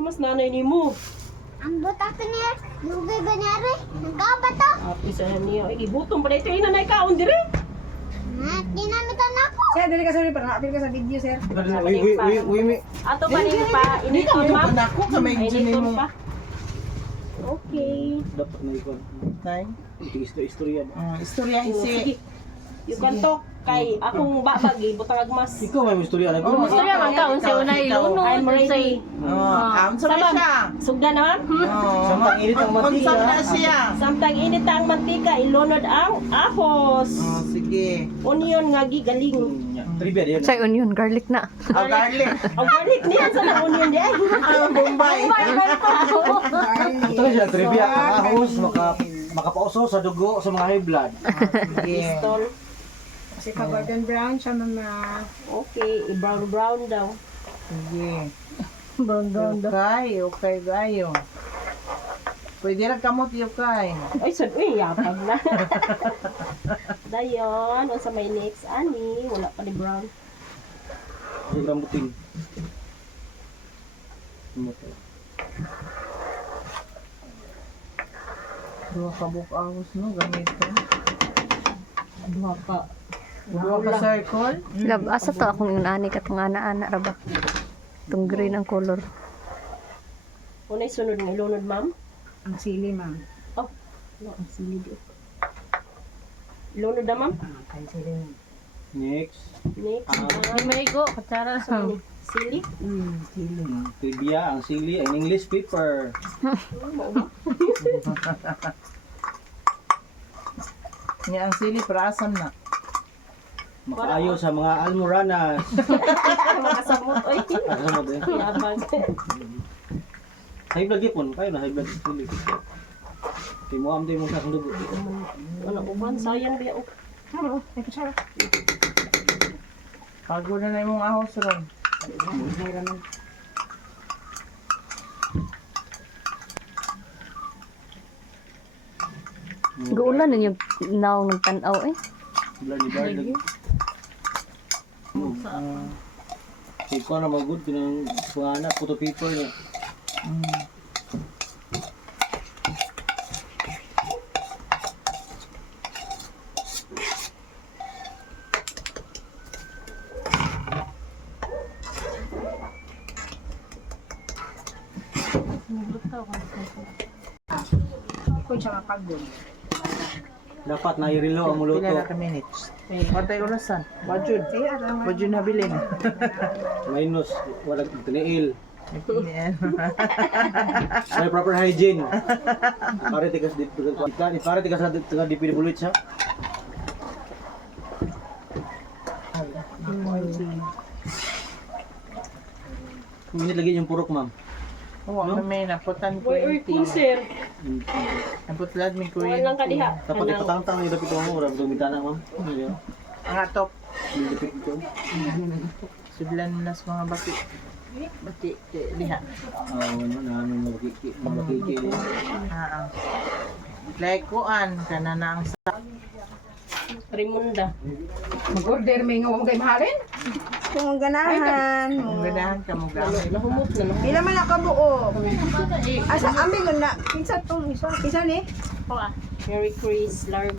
Kamas nanay ni mo. Ang buta ko niya. Lugay ba niya rin? Nagkaba to? Apis ay niyo. Ay, gibutom pa dito. Inanay kaon dire. Ginamitan ako. Sir, dali ka sorry, apil ka sa video, sir. Uy, Ato pa rin pa. Hindi ka Initon, ma'am. ako kamay Initon mo. pa. Okay. Dapat na ikon. Tay. Oh, Istorya. Istoryahin sige. si. You can talk kay akong babagi. Butang agmas. Ikaw may istorya na. Oh, Gusto niya man ka, unsa unay ilunod, I'm ready. unsay Ang sabay siya. Sugda naman. Samtang init ang mantika. na siya. Samtang init ang mantika, ilunod ang ahos. Sige. Onion nga gigaling. Trivia din. Say onion, garlic na. Oh, garlic. Ang balik niya sa na onion di ay. Ang Bombay. Ito siya trivia. Ang ahos makapauso sa dugo sa mga high blood. Sige. Pistol. Kasi ka golden brown siya, mama. Okay, i-brown daw. Sige. Brown Okay, gayo. Pwede na kamot yukay. Ay, sad yapag na. Dayon, unsa may next ani, wala pa ni brown. Yung rambutin. Dua ka bukawos, no? Gamit ko. Duha ka. Dua ka circle. Lab, asa to akong inani katong ana-ana ra ba? Itong green ang color. Unay sunod nga ilunod, ma'am. Ang sili, ma'am. Oh, no, ang sili di. Ilunod na, ma'am. Ang sili. Next. Next, Di maigo, kutsara sa sili. Sili. Trivia, ang sili ay English paper. Nga ang sili, para asam na. Makaayo sa mga almoranas. Makasamot, oy. Kasama din. Yapag. High blood yun. Kayo na high blood sili. Timuam din mo sa dugo. Ano uban sayang biya og. Pago na na yung ahos ron. Guulan ninyo naong nagtanaw eh. Blood ni Bard. Ikaw na magod. Pinang pangana, photo paper na. Kung siya mapagod. Dapat na i-relo ang muluto. Pila na ka minutes? Pantay orasan. Wajud. Wajud na bilin. Minus, walang tiniil. May proper hygiene. Pare tigas dito. Pare tigas na dito di pinibulit siya. Minit lagi yung purok, ma'am. Oo, no? May naputan ko Oy, yung tea. sir. Naputlad may Wala kuryente. lang kadiha. Dapat ipatangtang yung dapit mo. Wala itong bintana, ma'am. Ang atop. Yung dapit ito. Sudlan na sa mga bati. Bati, liha. Ano, namin makiki. Lekuan, kana na ang sa... Rimunda. Mag-order may nga, huwag kayo mahalin? Kung ganahan. Ang ganahan ka mo gamit. Nahumot na no. Pila man nakabuo. Asa ambi ko na. Kinsa tong isa? Isa ni? Merry Christmas.